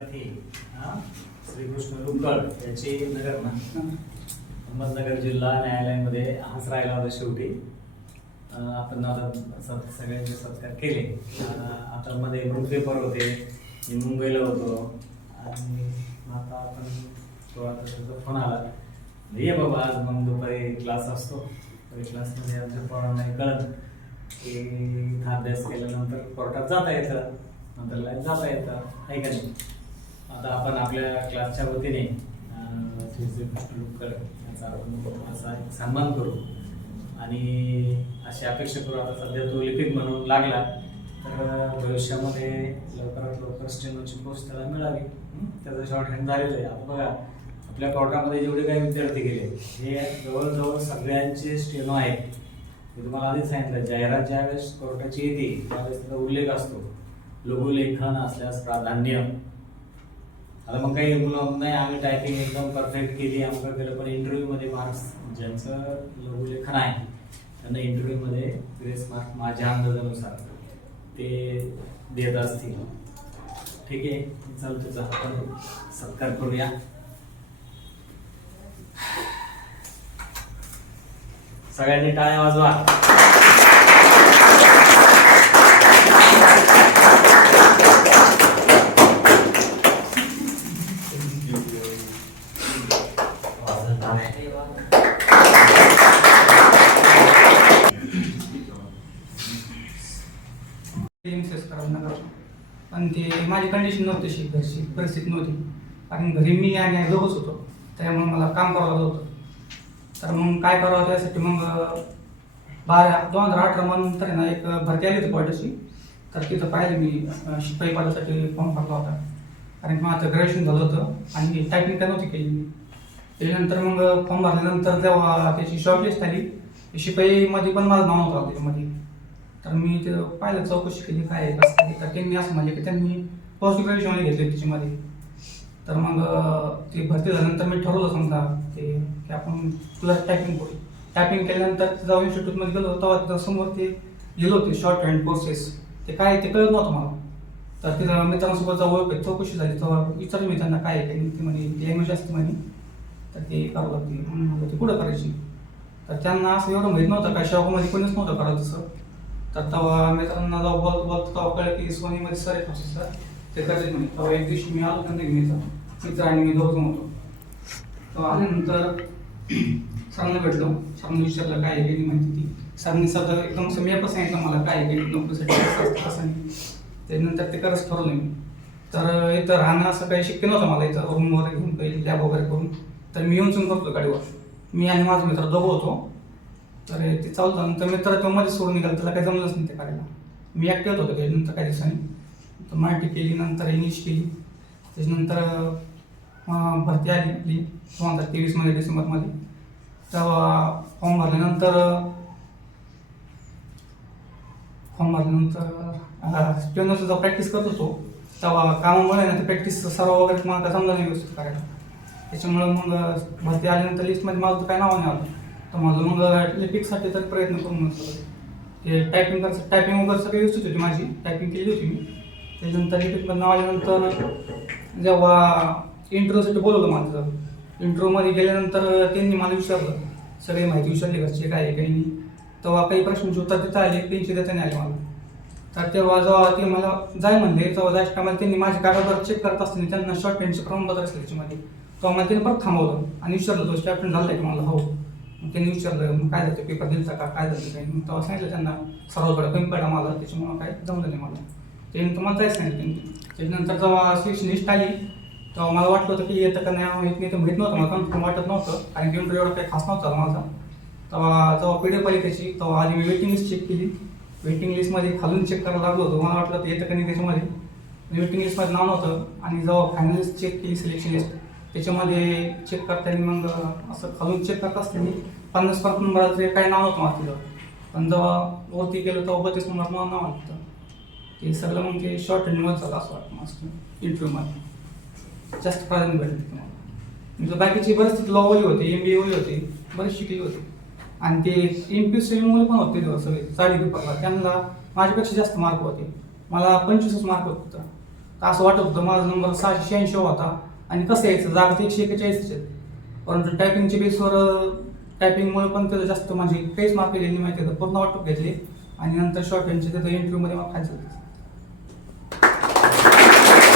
हा? श्रीकृष्ण रुकड याची नगर ना? अहमदनगर जिल्हा न्यायालयामध्ये हाच राहिला होता शेवटी. आपण आता सगळ्यांचे सत्कार केले. आता मध्ये ग्रुप पेपर होते मी मुंबईला होतो. आणि आता आपण तो आता त्याचा फोन आला. ये बाबा आज मग दुपारी क्लास असतो. क्लासमध्ये आमच्या पोरांना कळत की इथं अभ्यास केल्यानंतर कोर्टात जाता येतं. नंतर लाईन जाता येतं. आहे का नाही? आता आपण आपल्या क्लासच्या वतीने श्री श्री कृष्ण यांचा आपण असा एक सन्मान करू. आणि अशी अपेक्षा करू आता सध्या तो लिपिक म्हणून लागला तर भविष्यामध्ये लवकरात लवकर स्टेनोची पोस्ट त्याला मिळावी. त्याचं शॉर्ट हँड झालेलं आहे. आता बघा आपल्या कोर्टामध्ये जेवढे काही विद्यार्थी गेले हे जवळजवळ सगळ्यांचे स्टेनो आहेत. मी तुम्हाला आधीच सांगितलं जाहिरात ज्यावेळेस कोर्टाची येते त्यावेळेस त्याचा उल्लेख असतो. लघुलेखन असल्यास प्राधान्य. आता मग काही मुलं नाही आम्ही टायपिंग एकदम परफेक्ट केली. आमचं केलं पण इंटरव्ह्यूमध्ये मार्क्स ज्यांचं लघुलेखन आहे त्यांना इंटरव्ह्यूमध्ये ग्रेस मार्क माझ्या अंदाजानुसार ते देत असतील. ठीक आहे चालू त्याचा आपण सत्कार करूया. सगळ्यांनी टाळ्या वाजवा. एमसीएस करावं नगर आणि ते माझी कंडिशन नव्हती तशी घरची परिस्थिती नव्हती. कारण घरी मी आणि दोघंच होतो. त्यामुळे मला काम करावं लागत होतं. तर मग काय करावं त्यासाठी मग बारा दोन हजार अठरा नंतर आहे ना एक भरती आली होती पॉलिटिक्सची तर तिथं पाहिलं मी शिपाई पदासाठी फॉर्म भरला होता. कारण की माझं ग्रॅज्युएशन झालं होतं आणि टायपिंग काय नव्हती केली मी. त्याच्यानंतर मग फॉर्म भरल्यानंतर तेव्हा त्याची शॉर्टलिस्ट आली. शिपाईमध्ये पण माझं नाव होतं त्याच्यामध्ये. तर मी ते पाहिलं चौकशी केली काय आहे कसं आहे तर त्यांनी असं म्हणले की त्यांनी पोस्ट ग्रॅज्युएशन घेतले त्याच्यामध्ये तर मग ते भरती झाल्यानंतर मी ठरवलं समजा ते की आपण तुला टायपिंग करू. टायपिंग केल्यानंतर जाऊन इन्स्टिट्यूटमध्ये गेलो तेव्हा समोर ते लिहिलं होते शॉर्ट हँड कोर्सेस ते काय ते कळत नव्हतं मला. तर ते मित्रांसोबत जाऊ ओळख चौकशी झाली तेव्हा विचारलं मी त्यांना काय आहे काय ते म्हणे लँग्वेज असते म्हणे. तर ते करावं लागते म्हणून ते कुठं करायची? तर त्यांना असं एवढं माहीत नव्हतं का शाहूमध्ये कोणीच नव्हतं करत तर तेव्हा मित्रांना जाऊ बोलत बोलत तेव्हा कळलं की सोनीमध्ये सर एक असं सर. ते करतात म्हणे तेव्हा एक दिवशी मी आलो त्यांना घेऊन येतो मित्र आणि मी दोघं होतो. तेव्हा आल्यानंतर सरांना भेटलो सरांनी विचारलं काय आहे माहिती ती? सरांनी सर एकदम असं सांगितलं मला काय आहे नोकरीसाठी कसं असतं कसं नाही त्यानंतर ते करत ठरवलं मी. तर इथं राहणं असं काही शक्य नव्हतं मला इथं रूम वगैरे घेऊन काही लॅब वगैरे करून. तर मी येऊन चून करतो गाडीवर. मी आणि माझा मित्र दोघं होतो. तर ते चालू झालं. तर मित्र तो मध्ये सोडून निघाला. त्याला काही जमलंच नाही ते करायला. मी ॲक्टिव्ह होतो काही नंतर काही दिवसांनी. तर मराठी केली नंतर इंग्लिश केली. त्याच्यानंतर भरती आली आपली. दोन हजार तेवीसमध्ये डिसेंबरमध्ये तेव्हा फॉर्म भरल्यानंतर फॉर्म भरल्यानंतर स्टेनोचं जेव्हा प्रॅक्टिस करत होतो. तेव्हा कामामुळे ना ते प्रॅक्टिस सर्व वगैरे मला जमलं नाही व्यवस्थित करायला. त्याच्यामुळं मग भरती आल्यानंतर लिस्टमध्ये माझं काय नाव नाही आलं. तर माझं मग लिपिकसाठी तर प्रयत्न करून नसतं ते टायपिंग करायचं टायपिंग वगैरे सगळी व्यवस्थित होती माझी. टायपिंग केली होती मी. त्याच्यानंतर लिपिकमध्ये आल्यानंतर जेव्हा इंटरव्ह्यूसाठी बोलवलं माझं इंटरव्ह्यूमध्ये गेल्यानंतर त्यांनी मला विचारलं. सगळी माहिती विचारली घरची काय आहे काही नाही. तेव्हा काही प्रश्नांची उत्तर तिथं आले त्यांची देता नाही आले मला. तर तेव्हा जेव्हा ते मला जाय म्हणले तेव्हा जायच्या टायमाला त्यांनी माझे कागदपत्र चेक करत असताना त्यांना शॉर्ट हँडचे प्रमाणपत्र असले त्याच्यामध्ये. तेव्हा मला त्यांनी परत थांबवलं आणि विचारलं तो स्टॅप झालं की? मला हो. त्यांनी विचारलं मग काय झालं? पेपर दिलता का? काय झालं? काय मग तेव्हा सांगितलं त्यांना सर्वकडे कमी पडा मला त्याच्यामुळं काय जमलं नाही मला. त्यांनी तुम्हाला जायचं सांगितलं त्याच्यानंतर जेव्हा सिलेक्शन लिस्ट आली तेव्हा मला वाटलं होतं की येतं का नाही माहीत नाही तर माहीत नव्हतं मला कन्फर्म वाटत नव्हतं कारण की एवढा काही खास नव्हता माझा. तेव्हा जेव्हा पी डी त्याची तेव्हा आधी मी वेटिंग लिस्ट चेक केली. वेटिंग लिस्टमध्ये खालून चेक करायला लागलो होतो. मला वाटलं ते येतं का नाही त्याच्यामध्ये. वेटिंग लिस्टमध्ये नाव नव्हतं. आणि जेव्हा फायनल चेक केली सिलेक्शन लिस्ट त्याच्यामध्ये चेक करताना मग असं खालून चेक करत असताना पन्नास पाच नंबराचं काही नाव होतं मला तिथं. पण जेव्हा वरती गेलो तेव्हा बत्तीस नंबर मला नाव आलं होतं ते सगळं मग ते शॉर्ट हँडवर झालं असं वाटतं मस्त इंटरव्ह्यूमध्ये जास्त प्राधान्य भेटलं तुम्हाला. म्हणजे बाकीची बरेच लॉवली होते एम बी एवली होते बरेच शिकले होते. आणि ते एम पी सी मुलं पण होते तेव्हा सगळे साडी पेपरला त्यांना माझ्यापेक्षा जास्त मार्क होते. मला पंचवीसच मार्क होत तर असं वाटत होतं माझा नंबर सहाशे शहाऐंशी होता. आणि कसं यायचं? जागा एकशे एकेचाळीस आहेत. परंतु टायपिंगच्या बेसवर टायपिंगमुळे पण त्याचं जास्त म्हणजे काहीच मार्क गेलेली माहिती पूर्ण वाटप घेतले आणि नंतर शॉर्ट हँडचे त्याचं इंटरव्ह्यूमध्ये मला खायचं